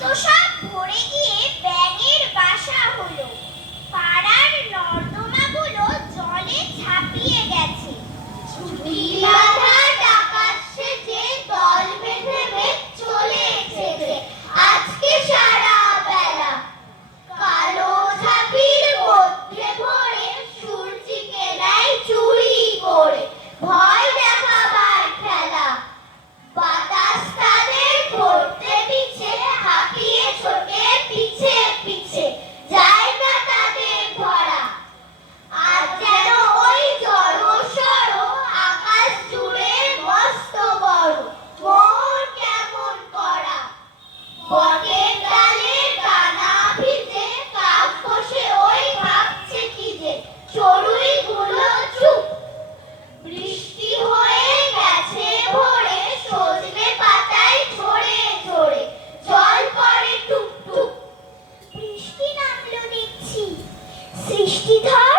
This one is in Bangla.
তো সব গিয়ে পড়ে